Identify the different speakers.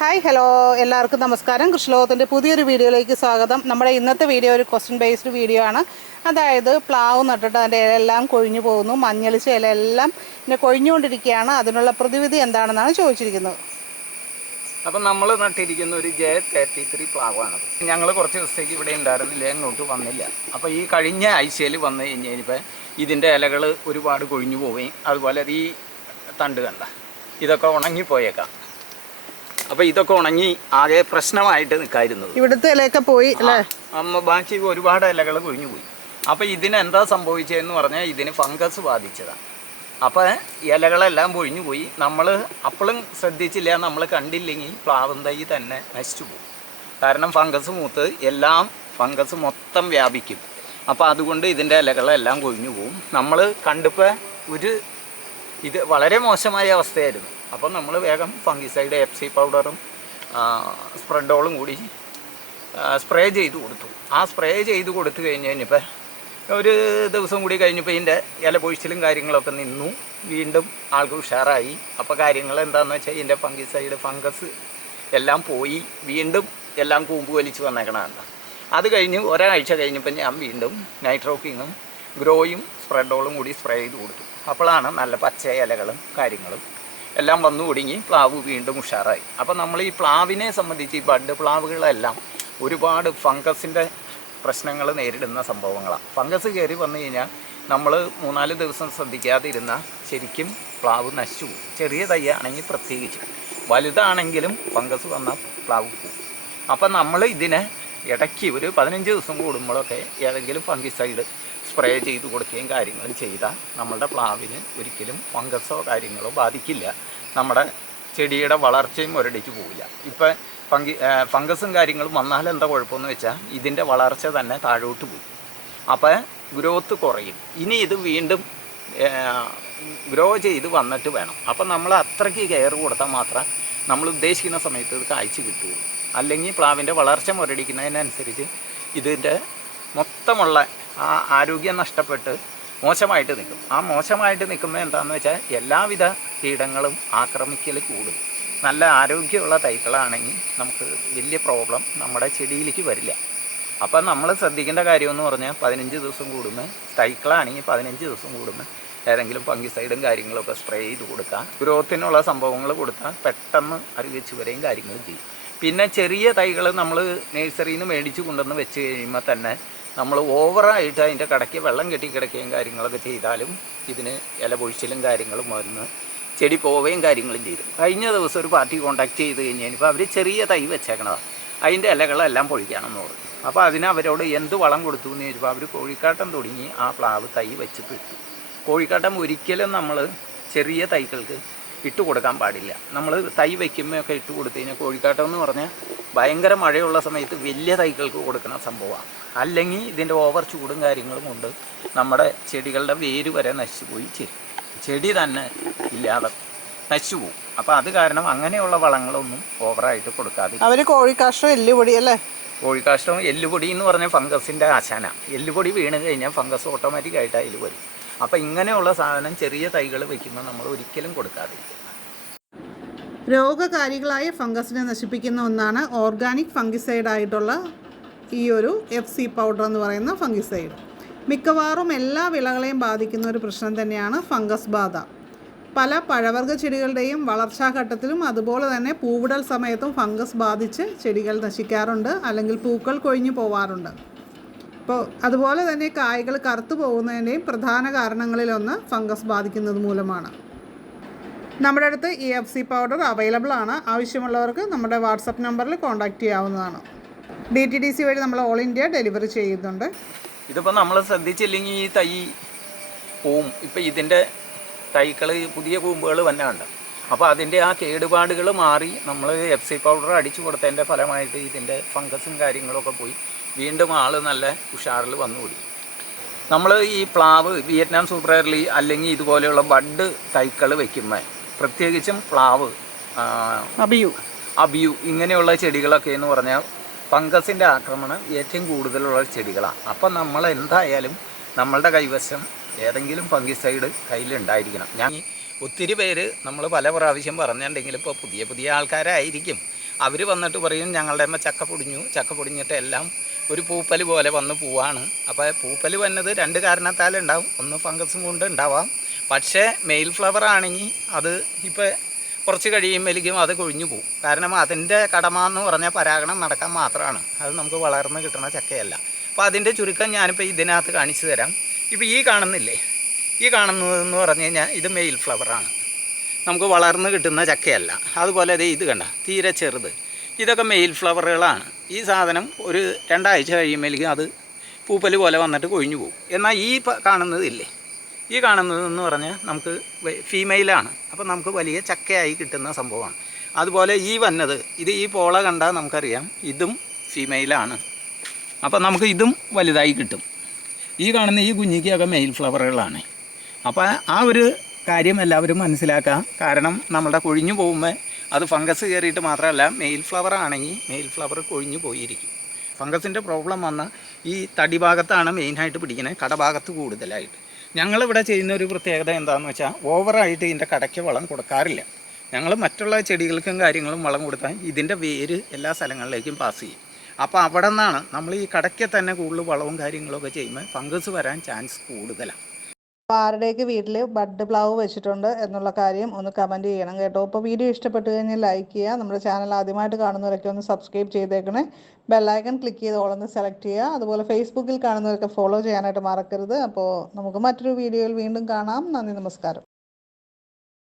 Speaker 1: Hi hello എല്ലാവർക്കും നമസ്കാരം. കൃഷിലോകത്തിന്റെ പുതിയൊരു വീഡിയോയിലേക്ക് സ്വാഗതം. നമ്മുടെ ഇന്നത്തെ വീഡിയോ ഒരു ക്വസ്റ്റ്യൻ ബേസ്ഡ് വീഡിയോ ആണ്. അതായത് പ്ലാവ് നട്ടിട്ട് അതിന്റെ ഇലയെല്ലാം കൊഴിഞ്ഞു പോകുന്നു. മഞ്ഞളിച്ച ഇലയെല്ലാം പിന്നെ കൊഴിഞ്ഞുകൊണ്ടിരിക്കുകയാണ്. അതിനുള്ള പ്രതിവിധി എന്താണെന്നാണ് ചോദിച്ചിരിക്കുന്നത്.
Speaker 2: അപ്പം നമ്മൾ നട്ടിരിക്കുന്ന ഒരു ജെ തേർട്ടി ത്രീ പ്ലാവാണ്. ഞങ്ങൾ കുറച്ച് ദിവസത്തേക്ക് ഇവിടെ ഉണ്ടായിരുന്നില്ല. ഇങ്ങോട്ട് വന്നില്ല. അപ്പോൾ ഈ കഴിഞ്ഞ ആഴ്ചയിൽ വന്നു കഴിഞ്ഞപ്പോൾ ഇതിന്റെ ഇലകൾ ഒരുപാട് കൊഴിഞ്ഞു പോവുകയും അതുപോലെ ഈ തണ്ട് കണ്ട ഇതൊക്കെ ഉണങ്ങിപ്പോയേക്കാം. അപ്പോൾ ഇതൊക്കെ ഉണങ്ങി ആകെ പ്രശ്നമായിട്ട് നിൽക്കായിരുന്നു
Speaker 1: ഇവിടുത്തെ ഇലയൊക്കെ പോയി അല്ലേ?
Speaker 2: അമ്മ ബാക്കി ഒരുപാട് ഇലകൾ കുഴിഞ്ഞു പോയി. അപ്പൊ ഇതിന് എന്താ സംഭവിച്ചതെന്ന് പറഞ്ഞാൽ ഇതിന് ഫംഗസ് ബാധിച്ചതാണ്. അപ്പോൾ ഇലകളെല്ലാം പൊഴിഞ്ഞു പോയി. നമ്മൾ അപ്പോഴും ശ്രദ്ധിച്ചില്ല നമ്മൾ കണ്ടില്ലെങ്കിൽ പ്ലാവും തൈ തന്നെ നശിച്ചു പോകും. കാരണം ഫംഗസ് മൂത്ത് എല്ലാം ഫംഗസ് മൊത്തം വ്യാപിക്കും. അപ്പോൾ അതുകൊണ്ട് ഇതിന്റെ ഇലകളെല്ലാം കൊഴിഞ്ഞു പോകും. നമ്മൾ കണ്ടപ്പോൾ ഒരു ഇത് വളരെ മോശമായ അവസ്ഥയായിരുന്നു. അപ്പം നമ്മൾ വേഗം ഫംഗിസൈഡ് എഫ് സി പൗഡറും സ്പ്രെഡോളും കൂടി സ്പ്രേ ചെയ്ത് കൊടുത്തു. ആ സ്പ്രേ ചെയ്ത് കൊടുത്തു കഴിഞ്ഞ് കഴിഞ്ഞപ്പോൾ ഒരു ദിവസം കൂടി കഴിഞ്ഞപ്പോൾ ഇതിന്റെ ഇല പൊഴിച്ചിലും കാര്യങ്ങളൊക്കെ നിന്നു. വീണ്ടും ആൾക്ക് ഉഷാറായി. അപ്പോൾ കാര്യങ്ങൾ എന്താണെന്ന് വെച്ചാൽ ഇതിന്റെ ഫംഗിസൈഡ് ഫംഗസ് എല്ലാം പോയി. വീണ്ടും എല്ലാം കൂമ്പ് വലിച്ചു വന്നേക്കണതാണ്. അത് കഴിഞ്ഞ് ഒരാഴ്ച കഴിഞ്ഞപ്പോൾ ഞാൻ വീണ്ടും നൈട്രോക്കിങ്ങും ഗ്രോയും സ്പ്രെഡോളും കൂടി സ്പ്രേ ചെയ്ത് കൊടുത്തു. അപ്പോഴാണ് നല്ല പച്ച ഇലകളും കാര്യങ്ങളും എല്ലാം വന്നു ഒടുങ്ങി പ്ലാവ് വീണ്ടും ഉഷാറായി. അപ്പോൾ നമ്മൾ ഈ പ്ലാവിനെ സംബന്ധിച്ച് ഈ ബഡ് പ്ലാവുകളെല്ലാം ഒരുപാട് ഫംഗസിന്റെ പ്രശ്നങ്ങൾ നേരിടുന്ന സംഭവങ്ങളാണ് ഫംഗസ് കയറി വന്നു കഴിഞ്ഞാൽ നമ്മൾ മൂന്നാൽ ദിവസം ശ്രദ്ധിക്കാതിരുന്ന ശരിക്കും പ്ലാവ് നശിച്ചു പോകും. ചെറിയ തയ്യാണെങ്കിൽ പ്രത്യേകിച്ച്. വലുതാണെങ്കിലും ഫംഗസ് വന്നാൽ പ്ലാവ് പോകും. അപ്പം നമ്മൾ ഇതിനെ ഇടയ്ക്ക് ഒരു പതിനഞ്ച് ദിവസം കൂടുമ്പോഴൊക്കെ ഏതെങ്കിലും ഫംഗിസൈഡ് സ്പ്രേ ചെയ്ത് കൊടുക്കുകയും കാര്യങ്ങൾ ചെയ്താൽ നമ്മളുടെ പ്ലാവിന് ഒരിക്കലും ഫംഗസോ കാര്യങ്ങളോ ബാധിക്കില്ല. നമ്മുടെ ചെടിയുടെ വളർച്ചയും ഒരടിച്ച് പോവില്ല. ഇപ്പം ഫംഗി ഫംഗസും കാര്യങ്ങളും വന്നാൽ എന്താ കുഴപ്പമെന്ന് വെച്ചാൽ ഇതിന്റെ വളർച്ച തന്നെ താഴോട്ട് പോയി അപ്പോൾ ഗ്രോത്ത് കുറയും. ഇനി ഇത് വീണ്ടും ഗ്രോ ചെയ്ത് വന്നിട്ട് വേണം. അപ്പം നമ്മൾ അത്രയ്ക്ക് കെയർ കൊടുത്താൽ മാത്രം നമ്മൾ ഉദ്ദേശിക്കുന്ന സമയത്ത് ഇത് കാഴ്ച കിട്ടുകയുള്ളൂ. അല്ലെങ്കിൽ പ്ലാവിന്റെ വളർച്ച മുരടിക്കുന്നതിനനുസരിച്ച് ഇതിന്റെ മൊത്തമുള്ള ആ ആരോഗ്യം നഷ്ടപ്പെട്ട് മോശമായിട്ട് നിൽക്കും. ആ മോശമായിട്ട് നിൽക്കുമ്പോൾ എന്താണെന്ന് വെച്ചാൽ എല്ലാവിധ കീടങ്ങളും ആക്രമിക്കൽ കൂടും. നല്ല ആരോഗ്യമുള്ള തൈകളാണെങ്കിൽ നമുക്ക് വലിയ പ്രോബ്ലം നമ്മുടെ ചെടിയിലേക്ക് വരില്ല. അപ്പം നമ്മൾ ശ്രദ്ധിക്കേണ്ട കാര്യമെന്ന് പറഞ്ഞാൽ പതിനഞ്ച് ദിവസം കൂടുമ്പോൾ തൈക്കളാണെങ്കിൽ പതിനഞ്ച് ദിവസം കൂടുമ്പോൾ ഏതെങ്കിലും സൈഡും കാര്യങ്ങളൊക്കെ സ്പ്രേ ചെയ്ത് കൊടുക്കുക ഗ്രോത്തിനുള്ള സംഭവങ്ങൾ കൊടുത്താൽ പെട്ടെന്ന് അറിയിച്ച് വരെയും കാര്യങ്ങളും ചെയ്യും. പിന്നെ ചെറിയ തൈകൾ നമ്മൾ നഴ്സറിയിൽ നിന്ന് മേടിച്ച് കൊണ്ടുവന്ന് വെച്ച് കഴിയുമ്പോൾ തന്നെ നമ്മൾ ഓവറായിട്ട് അതിന്റെ കടയ്ക്ക് വെള്ളം കെട്ടി കിടക്കുകയും കാര്യങ്ങളൊക്കെ ചെയ്താലും ഇതിന് ഇല പൊഴിച്ചിലും കാര്യങ്ങളും വന്ന് ചെടി പോവുകയും കാര്യങ്ങളും ചെയ്തു. കഴിഞ്ഞ ദിവസം ഒരു പാർട്ടി കോണ്ടാക്ട് ചെയ്ത് കഴിഞ്ഞ് കഴിഞ്ഞപ്പോൾ അവർ ചെറിയ തൈ വെച്ചേക്കണതാണ് അതിന്റെ ഇലകളെല്ലാം പൊഴിക്കണമെന്ന് പറഞ്ഞു. അപ്പോൾ അതിന് അവരോട് എന്ത് വളം കൊടുത്തു എന്ന് ചോദിച്ചപ്പോൾ അവർ കോഴിക്കാട്ടം തുടങ്ങി ആ പ്ലാവ് തൈ വെച്ച് പിട്ടു കോഴിക്കാട്ടം ഒരിക്കലും നമ്മൾ ചെറിയ തൈകൾക്ക് ഇട്ട് കൊടുക്കാൻ പാടില്ല. നമ്മൾ തൈ വയ്ക്കുമ്പോഴൊക്കെ ഇട്ട് കൊടുത്തു കഴിഞ്ഞാൽ കോഴിക്കാട്ടം എന്ന് പറഞ്ഞാൽ ഭയങ്കര മഴയുള്ള സമയത്ത് വലിയ തൈകൾക്ക് കൊടുക്കുന്ന സംഭവമാണ് അല്ലെങ്കിൽ ഇതിന്റെ ഓവർ ചൂടും കാര്യങ്ങളും കൊണ്ട് നമ്മുടെ ചെടികളുടെ വേര് വരെ നശിച്ചു പോയി ചെയ്യും ചെടി തന്നെ ഇല്ലാതെ നശിച്ചു പോകും അപ്പോൾ അത് കാരണം അങ്ങനെയുള്ള വളങ്ങളൊന്നും ഓവറായിട്ട് കൊടുക്കാതെ
Speaker 1: അവർ കോഴിക്കാഷ്ടം എല്ലുപൊടി അല്ലേ?
Speaker 2: കോഴിക്കാഷ്ടം എല്ലുപൊടി എന്ന് പറഞ്ഞാൽ ഫംഗസിന്റെ ആശാന. എല്ലുപൊടി വീണ് കഴിഞ്ഞാൽ ഫംഗസ് ഓട്ടോമാറ്റിക്കായിട്ട് അതിൽ വരും. അപ്പോൾ ഇങ്ങനെയുള്ള സാധനം ചെറിയ തൈകൾ വെക്കുമ്പോൾ നമ്മൾ ഒരിക്കലും കൊടുക്കാതിരിക്കും
Speaker 1: രോഗകാരികളായ ഫംഗസിനെ നശിപ്പിക്കുന്ന ഒന്നാണ് ഓർഗാനിക് ഫംഗിസൈഡ് ആയിട്ടുള്ള ഈ ഒരു എഫ് സി പൗഡർ എന്ന് പറയുന്ന ഫംഗിസൈഡ്. മിക്കവാറും എല്ലാ വിളകളെയും ബാധിക്കുന്ന ഒരു പ്രശ്നം തന്നെയാണ് ഫംഗസ് ബാധ. പല പഴവർഗ ചെടികളുടെയും വളർച്ചാഘട്ടത്തിലും അതുപോലെ തന്നെ പൂവിടൽ സമയത്തും ഫംഗസ് ബാധിച്ച് ചെടികൾ നശിക്കാറുണ്ട് അല്ലെങ്കിൽ പൂക്കൾ കൊഴിഞ്ഞു പോവാറുണ്ട്. അപ്പോൾ അതുപോലെ തന്നെ കായ്കൾ കറുത്തു പോകുന്നതിന്റെയും പ്രധാന കാരണങ്ങളിലൊന്ന് ഫംഗസ് ബാധിക്കുന്നത് മൂലമാണ്. നമ്മുടെ അടുത്ത് E F C powder available ആണ്. ആവശ്യമുള്ളവർക്ക് നമ്മുടെ വാട്സപ്പ് നമ്പറിൽ കോൺടാക്റ്റ് ചെയ്യാവുന്നതാണ്. ഡി ടി ഡി സി വഴി നമ്മൾ ഓൾ ഇന്ത്യ ഡെലിവറി ചെയ്യുന്നുണ്ട്.
Speaker 2: ഇതിപ്പോൾ നമ്മൾ ശ്രദ്ധിച്ചില്ലെങ്കിൽ ഈ തൈ പോവും. ഇപ്പം ഇതിന്റെ തൈകൾ പുതിയ കൂമ്പുകൾ വന്നാണ്ട്. അപ്പോൾ അതിന്റെ ആ കേടുപാടുകൾ മാറി നമ്മൾ എഫ് സി പൗഡർ അടിച്ചു കൊടുത്തതിന്റെ ഫലമായിട്ട് ഇതിന്റെ ഫംഗസും കാര്യങ്ങളൊക്കെ പോയി. വീണ്ടും ആൾ നല്ല ഉഷാറിൽ വന്നുകൂടി നമ്മൾ ഈ പ്ലാവ് വിയറ്റ്നാം സൂപ്പർ എയർലി അല്ലെങ്കിൽ ഇതുപോലെയുള്ള ബഡ് തൈക്കൾ വയ്ക്കുമ്പോൾ പ്രത്യേകിച്ചും പ്ലാവ്
Speaker 1: അബിയു.
Speaker 2: അബിയു ഇങ്ങനെയുള്ള ചെടികളൊക്കെ എന്ന് പറഞ്ഞാൽ ഫംഗസിന്റെ ആക്രമണം ഏറ്റവും കൂടുതലുള്ള ചെടികളാണ് അപ്പം നമ്മൾ എന്തായാലും നമ്മളുടെ കൈവശം ഏതെങ്കിലും ഫംഗിസൈഡ് കയ്യിലുണ്ടായിരിക്കണം ഞാൻ ഒത്തിരി പേര് നമ്മൾ പല പ്രാവശ്യം പറഞ്ഞിട്ടുണ്ടെങ്കിൽ ഇപ്പോൾ പുതിയ പുതിയ ആൾക്കാരായിരിക്കും. അവർ വന്നിട്ട് പറയും ഞങ്ങളുടെ അമ്മ ചക്ക പൊടിഞ്ഞു ചക്ക പൊടിഞ്ഞിട്ട് എല്ലാം ഒരു പൂപ്പൽ പോലെ വന്ന് പോവാണ്. അപ്പോൾ പൂപ്പൽ വന്നത് രണ്ട് കാരണത്താലുണ്ടാവും. ഒന്ന് ഫംഗസും കൊണ്ട് ഉണ്ടാവാം. പക്ഷേ മെയിൽ ഫ്ലവർ ആണെങ്കിൽ അത് ഇപ്പോൾ കുറച്ച് കഴിയുമ്പോഴേക്കും അത് കൊഴിഞ്ഞു പോകും. കാരണം അതിന്റെ കടമ എന്ന് പറഞ്ഞാൽ പരാഗണം നടക്കാൻ മാത്രമാണ്. അത് നമുക്ക് വളർന്ന് കിട്ടുന്ന ചക്കയല്ല. അപ്പോൾ അതിന്റെ ചുരുക്കം ഞാനിപ്പോൾ ഇതിനകത്ത് കാണിച്ചു തരാം. ഇപ്പോൾ ഈ കാണുന്നില്ലേ? ഈ കാണുന്നതെന്ന് പറഞ്ഞു കഴിഞ്ഞാൽ ഇത് മെയിൽ ഫ്ലവറാണ് നമുക്ക് വളർന്ന് കിട്ടുന്ന ചക്കയല്ല. അതുപോലെ ഇത് കണ്ട തീരെ ചെറുത്. ഇതൊക്കെ മെയിൽ ഫ്ലവറുകളാണ് ഈ സാധനം ഒരു രണ്ടാഴ്ച കഴിയുമ്പോഴേക്കും അത് പൂപ്പൽ പോലെ വന്നിട്ട് കൊഴിഞ്ഞു പോകും. എന്നാൽ ഈ കാണുന്നതില്ലേ? ഈ കാണുന്നതെന്ന് പറഞ്ഞാൽ നമുക്ക് ഫീമെയിലാണ് അപ്പോൾ നമുക്ക് വലിയ ചക്കയായി കിട്ടുന്ന സംഭവമാണ്. അതുപോലെ ഈ വന്നത് ഇത് ഈ പോള കണ്ടാൽ നമുക്കറിയാം ഇതും ഫീമെയിലാണ് അപ്പോൾ നമുക്ക് ഇതും വലുതായി കിട്ടും. ഈ കാണുന്ന ഈ കുഞ്ഞിക്കൊക്കെ മെയിൽ ഫ്ലവറുകളാണ് അപ്പോൾ ആ ഒരു കാര്യം എല്ലാവരും മനസ്സിലാക്കാം. കാരണം നമ്മളുടെ കൊഴിഞ്ഞു പോകുമ്പോൾ അത് ഫംഗസ് കയറിയിട്ട് മാത്രമല്ല മെയിൽ ഫ്ലവർ ആണെങ്കിൽ മെയിൽ ഫ്ലവർ കൊഴിഞ്ഞു പോയിരിക്കും. ഫംഗസിന്റെ പ്രോബ്ലം വന്ന ഈ തടി ഭാഗത്താണ് മെയിനായിട്ട് പിടിക്കുന്നത് കടഭാഗത്ത് കൂടുതലായിട്ട്. ഞങ്ങളിവിടെ ചെയ്യുന്ന ഒരു പ്രത്യേകത എന്താണെന്ന് വെച്ചാൽ ഓവറായിട്ട് ഇതിന്റെ കടയ്ക്ക് വളം കൊടുക്കാറില്ല. ഞങ്ങൾ മറ്റുള്ള ചെടികൾക്കും കാര്യങ്ങളും വളം കൊടുത്താൽ ഇതിന്റെ വേര് എല്ലാ സ്ഥലങ്ങളിലേക്കും പാസ് ചെയ്യും. അപ്പോൾ അവിടെ നിന്നാണ് നമ്മൾ ഈ കടയ്ക്ക് തന്നെ കൂടുതൽ വളവും കാര്യങ്ങളൊക്കെ ചെയ്യുമ്പോൾ ഫംഗസ് വരാൻ ചാൻസ് കൂടുതലാണ്
Speaker 1: അപ്പോൾ ആരുടെയൊക്കെ വീട്ടിൽ ബഡ് പ്ലാവ് വെച്ചിട്ടുണ്ട് എന്നുള്ള കാര്യം ഒന്ന് കമന്റ് ചെയ്യണം കേട്ടോ. അപ്പോൾ വീഡിയോ ഇഷ്ടപ്പെട്ടു കഴിഞ്ഞാൽ ലൈക്ക് ചെയ്യുക. നമ്മുടെ ചാനൽ ആദ്യമായിട്ട് കാണുന്നവരൊക്കെ ഒന്ന് സബ്സ്ക്രൈബ് ചെയ്തേക്കണേ. ബെല്ലൈക്കൺ ക്ലിക്ക് ചെയ്ത് ഓളൊന്ന് സെലക്ട് ചെയ്യുക. അതുപോലെ ഫേസ്ബുക്കിൽ കാണുന്നവരൊക്കെ ഫോളോ ചെയ്യാനായിട്ട് മറക്കരുത്. അപ്പോൾ നമുക്ക് മറ്റൊരു വീഡിയോയിൽ വീണ്ടും കാണാം. നന്ദി നമസ്കാരം.